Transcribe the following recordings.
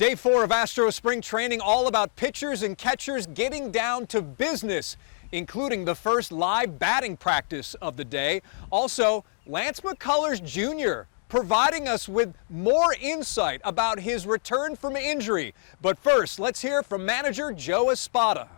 Day 4 of Astros spring training, all about pitchers and catchers getting down to business, including the first live batting practice of the day. Also, Lance McCullers Jr. providing us with more insight about his return from injury. But first, let's hear from manager Joe Espada.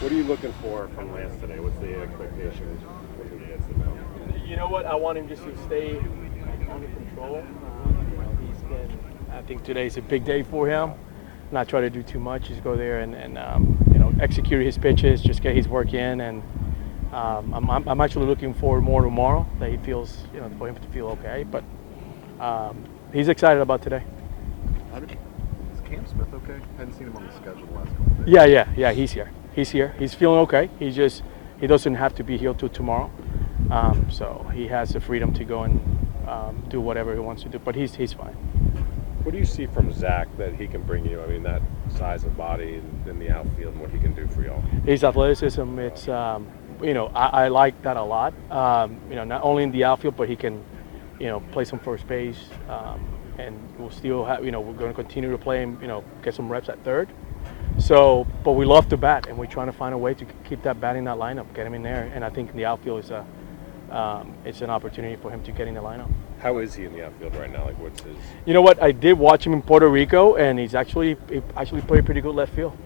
What are you looking for from Lance today? What's the expectation when he gets the mound? You know what? I want him just to stay under control. I think today is a big day for him. Not try to do too much. Just go there and execute his pitches. Just get his work in. And I'm actually looking forward more tomorrow that he feels, for him to feel okay. But he's excited about today. Is Cam Smith okay? I hadn't seen him on the schedule the last couple of days. Yeah. He's here. He's feeling okay. He doesn't have to be here till tomorrow. So he has the freedom to go and do whatever he wants to do. But he's fine. What do you see from Zach that he can bring you? I mean, that size of body in the outfield and what he can do for y'all. His athleticism, it's, I like that a lot. Not only in the outfield, but he can, play some first base. And we'll still have, we're going to continue to play him, get some reps at third. So, but we love to bat, and we're trying to find a way to keep that bat in that lineup, get him in there. And I think in the outfield is it's an opportunity for him to get in the lineup. How is he in the outfield right now? Like, what's his? You know what? I did watch him in Puerto Rico, and he actually played pretty good left field.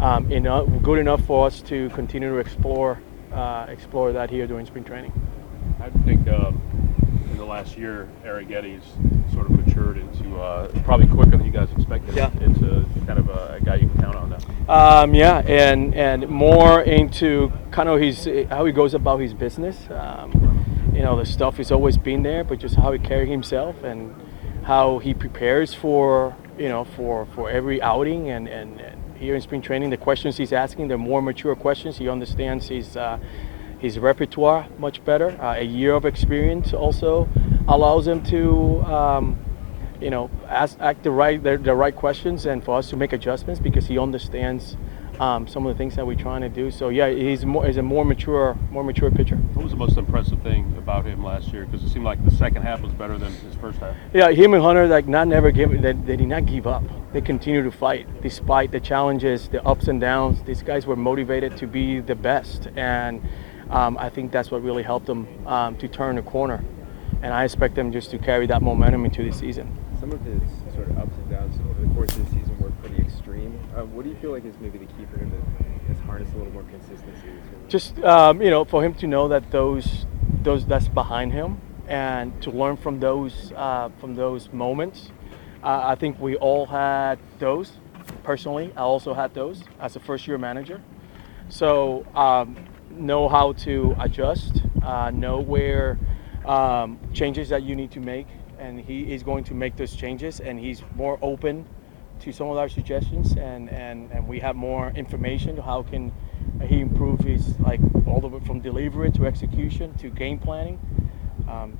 Good enough for us to continue to explore that here during spring training. I think in the last year, Arrighetti's sort of matured into probably quicker than you guys expected. Yeah. Into kind of a guy you can count on now. And more into kind of how he goes about his business. The stuff has always been there, but just how he carries himself and how he prepares for every outing and here in spring training, the questions he's asking, they're more mature questions. He understands his repertoire much better. A year of experience also allows him to ask the right questions and for us to make adjustments because he understands some of the things that we're trying to do. So yeah, he's a more mature pitcher. What was the most impressive thing about him last year? Because it seemed like the second half was better than his first half. Yeah, him and Hunter they did not give up. They continue to fight despite the challenges, the ups and downs. These guys were motivated to be the best, and I think that's what really helped them to turn the corner. And I expect them just to carry that momentum into the season. Some of his sort of ups and downs over the course of the season were pretty extreme. What do you feel like is maybe the key for him to harness a little more consistency? Just for him to know that those that's behind him, and to learn from those moments. I think we all had those. Personally, I also had those as a first-year manager. So know how to adjust, know where changes that you need to make, and he is going to make those changes, and he's more open to some of our suggestions, and we have more information to how can he improve his, all the way from delivery to execution to game planning.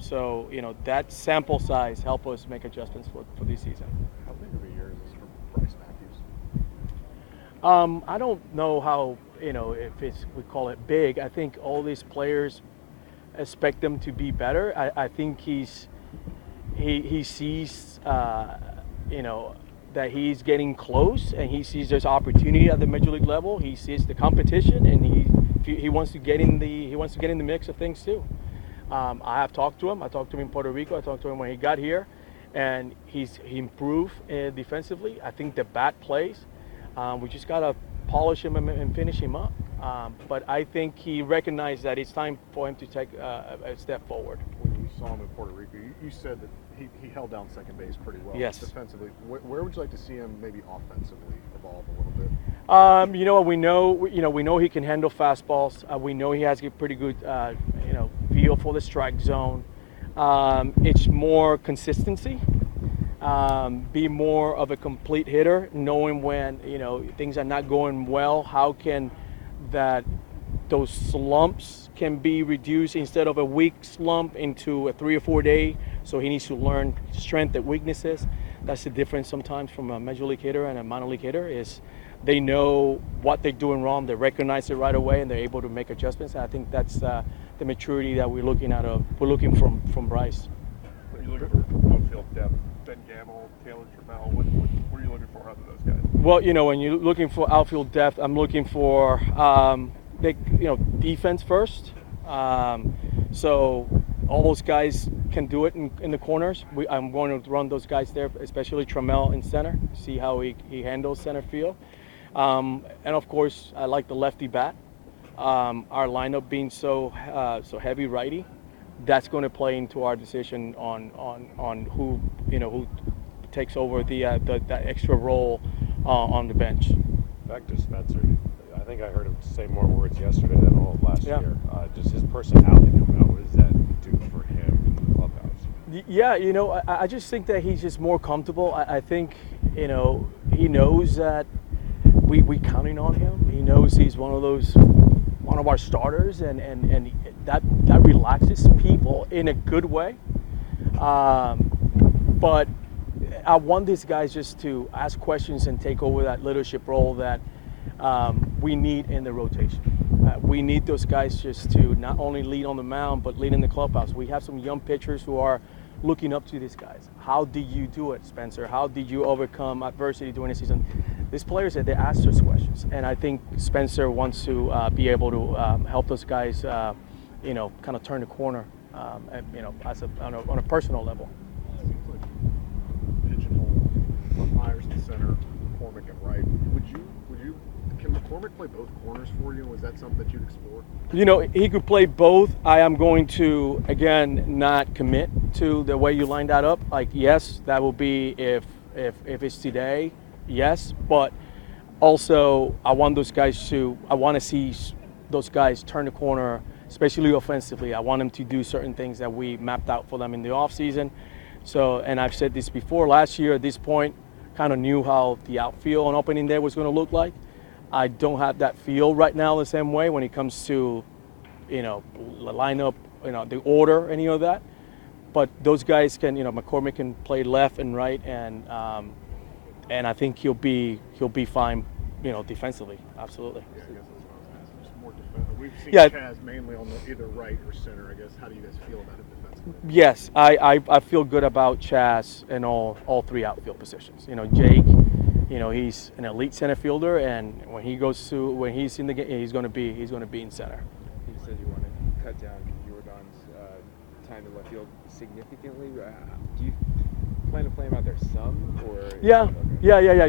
So that sample size help us make adjustments for this season. How big of a year is this for Bryce Matthews? I don't know how if we call it big. I think all these players expect them to be better. I think he sees that he's getting close, and he sees there's opportunity at the major league level. He sees the competition, and he wants to get in the mix of things too. I have talked to him. I talked to him in Puerto Rico. I talked to him when he got here, and he improved defensively. I think the bat plays. We just gotta polish him and finish him up. But I think he recognized that it's time for him to take a step forward. When you saw him in Puerto Rico, you said that he held down second base pretty well. Yes. Defensively, where would you like to see him maybe offensively evolve a little bit? We know he can handle fastballs. We know he has a pretty good feel for the strike zone. It's more consistency. Be more of a complete hitter, knowing when things are not going well. How can those slumps can be reduced instead of a week slump into a 3 or 4 day. So he needs to learn strength and weaknesses. That's the difference sometimes from a major league hitter and a minor league hitter is they know what they're doing wrong. They recognize it right away, and they're able to make adjustments. And I think that's the maturity that we're looking at. We're looking from Bryce. When you look for outfield depth, Ben Gamble, Taylor Trammell, what are you looking for? Well, when you're looking for outfield depth, I'm looking for defense first. So all those guys can do it in the corners. I'm going to run those guys there, especially Trammell in center, see how he handles center field. And of course, I like the lefty bat. Our lineup being so heavy righty, that's going to play into our decision on who takes over that extra role on the bench. Back to Spencer. I think I heard him say more words yesterday than all of last year. Just his personality coming out, what does that do for him in the clubhouse? Yeah, I just think that he's just more comfortable. I think, he knows that we counting on him. He knows he's one of our starters, and that relaxes people in a good way. But I want these guys just to ask questions and take over that leadership role that we need in the rotation. We need those guys just to not only lead on the mound, but lead in the clubhouse. We have some young pitchers who are looking up to these guys. How did you do it, Spencer? How did you overcome adversity during the season? These players, they ask those questions, and I think Spencer wants to be able to help those guys, kind of turn the corner, on a personal level. Myers in center, McCormick and right. Can McCormick play both corners for you? Was that something that you'd explore? He could play both. I am going to, again, not commit to the way you line that up. Like, yes, that will be if it's today, yes. But also, I want to see those guys turn the corner, especially offensively. I want them to do certain things that we mapped out for them in the offseason. So, and I've said this before, last year at this point, kind of knew how the outfield on opening day was going to look like. I don't have that feel right now the same way when it comes to, the lineup, the order, any of that. But those guys can, McCormick can play left and right, and I think he'll be fine, defensively. Absolutely. Yeah, I guess that's what I was asking. Just more defensive. We've seen Chaz mainly on the either right or center. I guess, how do you guys feel about him defensively? Yes, I feel good about Chaz in all three outfield positions. Jake, he's an elite center fielder, and when he's in the game, he's going to be in center. You said you want to cut down Jordan's time in left field significantly. Do you plan to play him out there some, or? Yeah,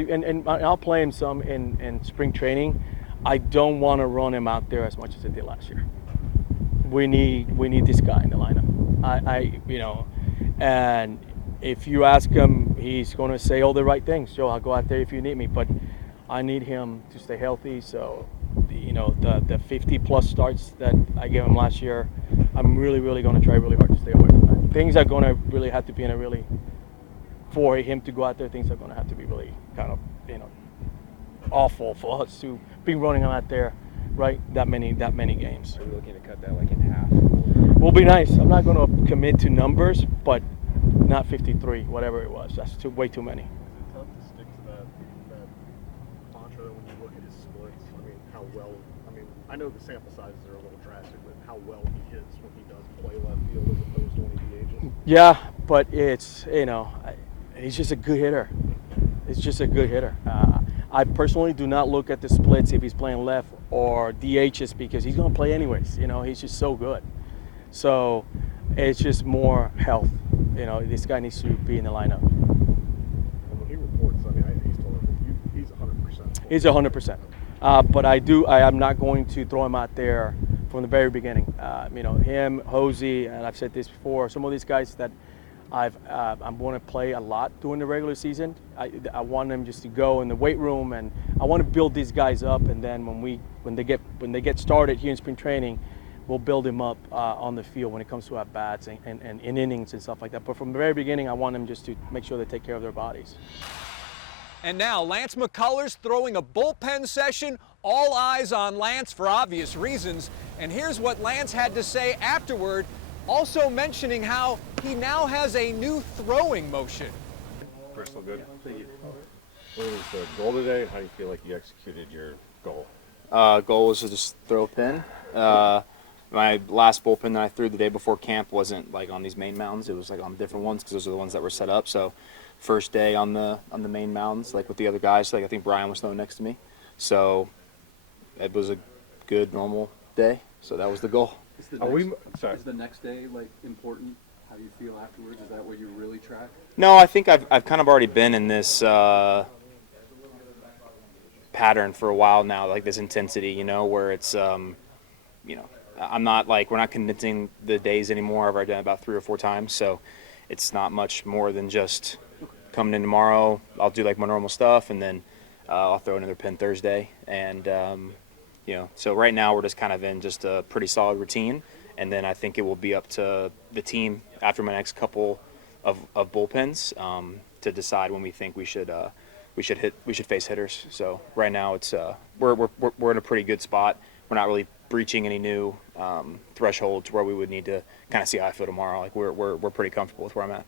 and I'll play him some in spring training. I don't want to run him out there as much as I did last year. We need this guy in the lineup. And if you ask him, he's going to say all the right things. Joe, I'll go out there if you need me, but I need him to stay healthy. So, the 50-plus starts that I gave him last year, I'm really, really going to try really hard to stay away from that. Things are going to really have to be for him to go out there, things are going to have to be really kind of, awful for us to be running him out there, right, that many games. Are we looking to cut that like in half? Will be nice. I'm not going to commit to numbers, but not 53, whatever it was. That's way too many. Is it tough to stick to that mantra when you look at his splits? I know the sample sizes are a little drastic, but how well he hits when he does play left field as opposed to when he DHs? Yeah, but it's, he's just a good hitter. It's just a good hitter. I personally do not look at the splits if he's playing left or DHs because he's going to play anyways. He's just so good. So it's just more health. This guy needs to be in the lineup. And when he reports, he's told him he's 100%. He's 100%. But I am not going to throw him out there from the very beginning. Him, Hosey, and I've said this before, some of these guys that I'm going to play a lot during the regular season. I want them just to go in the weight room, and I want to build these guys up. And then when they get started here in spring training, we'll build them up on the field when it comes to at bats and in innings and stuff like that. But from the very beginning, I want them just to make sure they take care of their bodies. And now Lance McCullers throwing a bullpen session. All eyes on Lance for obvious reasons. And here's what Lance had to say afterward, also mentioning how he now has a new throwing motion. Crystal good. Thank you. What was the goal today? How do you feel like you executed your goal? Goal was to just throw thin. My last bullpen that I threw the day before camp wasn't like on these main mounds. It was like on different ones because those are the ones that were set up. So first day on the main mounds, like with the other guys. Like I think Brian was throwing next to me, so it was a good normal day. So that was the goal. Is the next day like important? How you feel afterwards? Is that what you really track? No, I think I've kind of already been in this pattern for a while now, like this intensity, where it's I'm not like, we're not condensing the days anymore. I've already done it about 3 or 4 times, so it's not much more than just coming in tomorrow. I'll do like my normal stuff, and then I'll throw another pin Thursday, and so right now we're just kind of in just a pretty solid routine, and then I think it will be up to the team after my next couple of bullpens to decide when we think we should face hitters. So right now it's we're in a pretty good spot. We're not really breaching any new thresholds where we would need to kind of see how I feel tomorrow. Like we're pretty comfortable with where I'm at.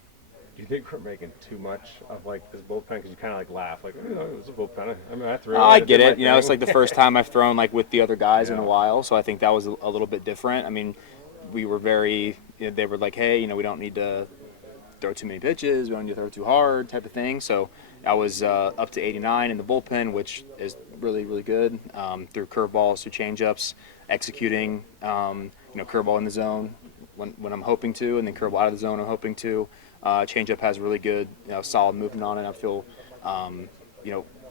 Do you think we're making too much of like this bullpen? Because you kind of like laugh, like it was a bullpen. I mean, I threw. I get it. It's like the first time I've thrown like with the other guys in a while, so I think that was a little bit different. I mean, we were very. They were like, hey, we don't need to throw too many pitches. We don't need to throw too hard, type of thing. So I was up to 89 in the bullpen, which is really, really good. Through curveballs, through changeups, executing, curveball in the zone when I'm hoping to, and then curveball out of the zone I'm hoping to. Changeup has really good, solid movement on it. I feel, I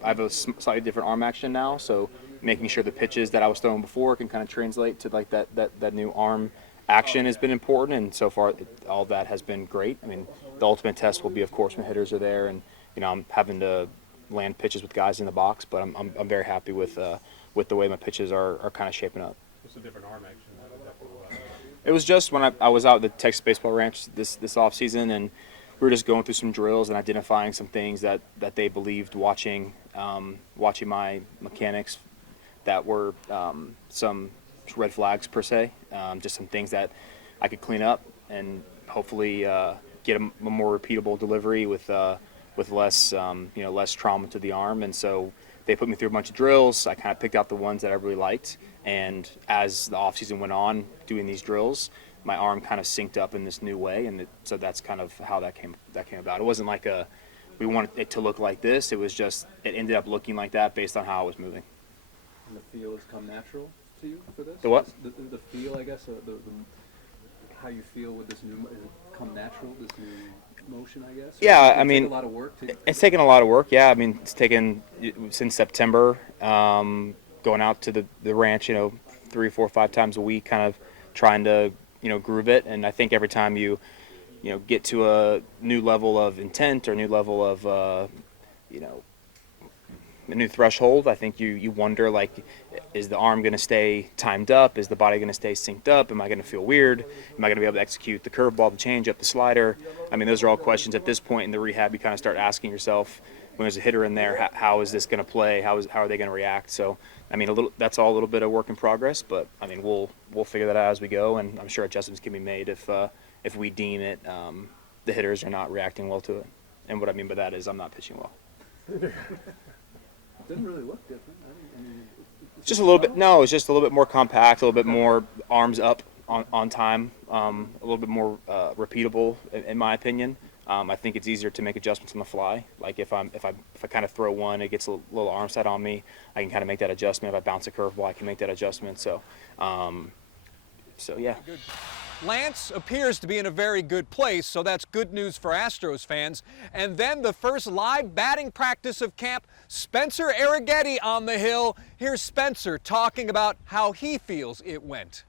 have a slightly different arm action now, so making sure the pitches that I was throwing before can kind of translate to like that new arm action has been important, and so far all that has been great. I mean, the ultimate test will be, of course, when hitters are there, and I'm having to land pitches with guys in the box, but I'm very happy with the way my pitches are kind of shaping up. What's a different arm action? It was just when I was out at the Texas Baseball Ranch this off season, and we were just going through some drills and identifying some things that they believed watching my mechanics that were some red flags per se, just some things that I could clean up and hopefully get a more repeatable delivery with less less trauma to the arm. And so they put me through a bunch of drills. I kind of picked out the ones that I really liked, and as the off season went on doing these drills, my arm kind of synced up in this new way, and so that's kind of how that came about. It wasn't like we wanted it to look like this. It was just it ended up looking like that based on how I was moving. And the feel has come natural to you for this? The what? The feel, I guess, how you feel with this new, has it come natural, this new motion, I guess? Yeah, I mean, a lot of work it's taken a lot of work. Yeah, I mean, it's taken since September, going out to the ranch, 3, 4, 5 times a week, kind of trying to, groove it. And I think every time you get to a new level of intent or a new level of, a new threshold, I think you wonder, like, is the arm going to stay timed up? Is the body going to stay synced up? Am I going to feel weird? Am I going to be able to execute the curveball, the changeup, the slider? I mean, those are all questions at this point in the rehab you kind of start asking yourself when there's a hitter in there, how is this going to play? How are they going to react? So, I mean, that's all a little bit of work in progress, but I mean, we'll figure that out as we go, and I'm sure adjustments can be made if we deem it the hitters are not reacting well to it. And what I mean by that is I'm not pitching well. It didn't really look different. I mean, it's just a little bit. No, it's just a little bit more compact, a little bit more arms up on time, a little bit more repeatable, in my opinion. I think it's easier to make adjustments on the fly. Like if I kind of throw one, it gets a little arm side on me, I can kind of make that adjustment. If I bounce a curveball, I can make that adjustment. So yeah. Lance appears to be in a very good place, so that's good news for Astros fans. And then the first live batting practice of camp, Spencer Arrighetti on the hill. Here's Spencer talking about how he feels it went.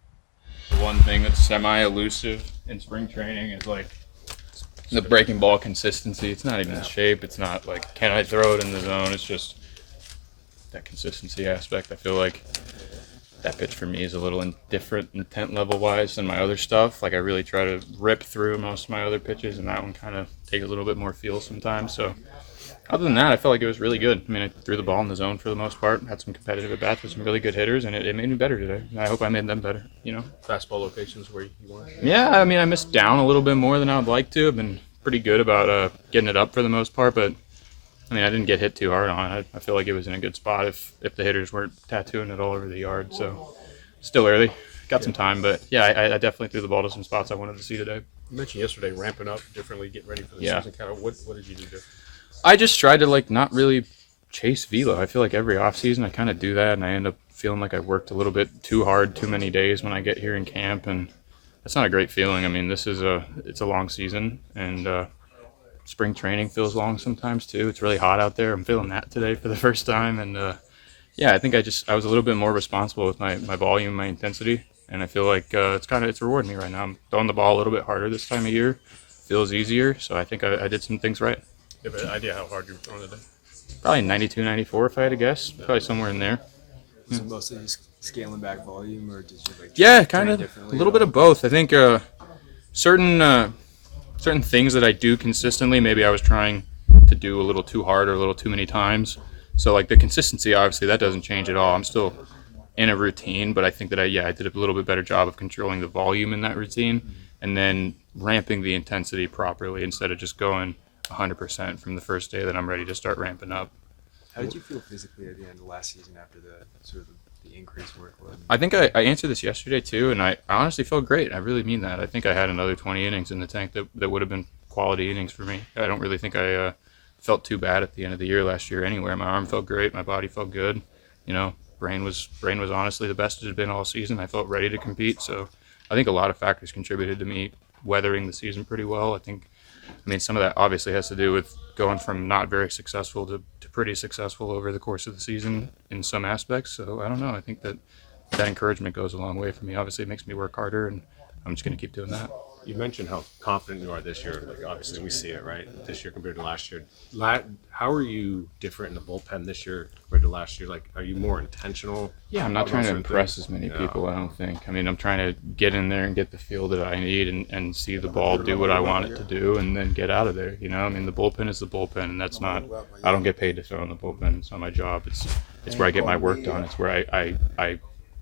The one thing that's semi-elusive in spring training is like the breaking ball consistency. It's not even the shape. It's not like, can I throw it in the zone? It's just that consistency aspect. I feel like that pitch for me is a little different intent level wise than my other stuff. Like I really try to rip through most of my other pitches, and that one kind of takes a little bit more feel sometimes. So other than that, I felt like it was really good. I mean, I threw the ball in the zone for the most part, had some competitive at-bats with some really good hitters, and it made me better today. And I hope I made them better, Fastball locations where you want. Yeah, I mean, I missed down a little bit more than I would like to. I've been pretty good about getting it up for the most part, but I mean, I didn't get hit too hard on it. I feel like it was in a good spot if the hitters weren't tattooing it all over the yard. So still early. got some time, but yeah, I definitely threw the ball to some spots I wanted to see today. You mentioned yesterday ramping up differently, getting ready for the season. Kind of what did you do different? I just tried to like not really chase velo. I feel like every offseason I kind of do that, and I end up feeling like I worked a little bit too hard, too many days when I get here in camp, and that's not a great feeling. I mean, it's a long season, and spring training feels long sometimes too. It's really hot out there. I'm feeling that today for the first time, and yeah, I think I was a little bit more responsible with my volume, my intensity, and I feel like it's rewarding me right now. I'm throwing the ball a little bit harder this time of year. Feels easier, so I think I did some things right. You have an idea how hard you were throwing today? Probably 92, 94 if I had to guess. Probably somewhere in there. Was it mostly just scaling back volume, or did you like? Yeah, kind of a little bit of both. I think certain things that I do consistently, maybe I was trying to do a little too hard or a little too many times. So like the consistency, obviously that doesn't change at all. I'm still in a routine, but I think that I did a little bit better job of controlling the volume in that routine, and then ramping the intensity properly instead of just going 100% from the first day that I'm ready to start ramping up. How did you feel physically at the end of last season after the increased workload? I think I answered this yesterday too, and I honestly felt great. I really mean that. I think I had another 20 innings in the tank that would have been quality innings for me. I don't really think I felt too bad at the end of the year last year anywhere. My arm felt great. My body felt good. You know, brain was honestly the best it had been all season. I felt ready to compete. So I think a lot of factors contributed to me weathering the season pretty well. I mean, some of that obviously has to do with going from not very successful to pretty successful over the course of the season in some aspects. So I don't know. I think that encouragement goes a long way for me. Obviously, it makes me work harder, and I'm just going to keep doing that. You mentioned how confident you are this year. Like obviously we see it, right? This year compared to last year. How are you different in the bullpen this year compared to last year? Like, are you more intentional? Yeah, I'm not trying to impress as many people, I don't think. I mean, I'm trying to get in there and get the feel that I need and see the ball do what I want it to do and then get out of there, you know? I mean, the bullpen is the bullpen, and that's not – I don't get paid to throw in the bullpen. It's not my job. It's where I get my work done. It's where I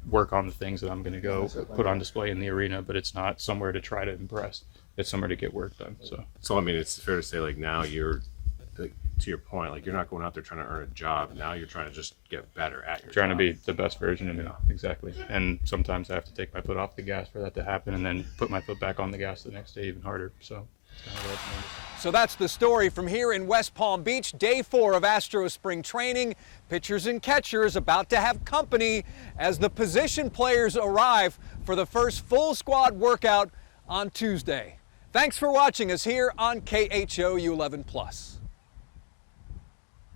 work on the things that I'm going to go put on display in the arena, but it's not somewhere to try to impress. It's somewhere to get work done. So I mean, it's fair to say, like, now you're – to your point, like, you're not going out there trying to earn a job. Now you're trying to just get better at your trying job. to be the best version of me. Exactly. And sometimes I have to take my foot off the gas for that to happen, and then put my foot back on the gas the next day even harder. So that's the story from here in West Palm Beach. Day 4 of Astros spring training. Pitchers and catchers about to have company as the position players arrive for the first full squad workout on Tuesday. Thanks for watching us here on KHOU 11+.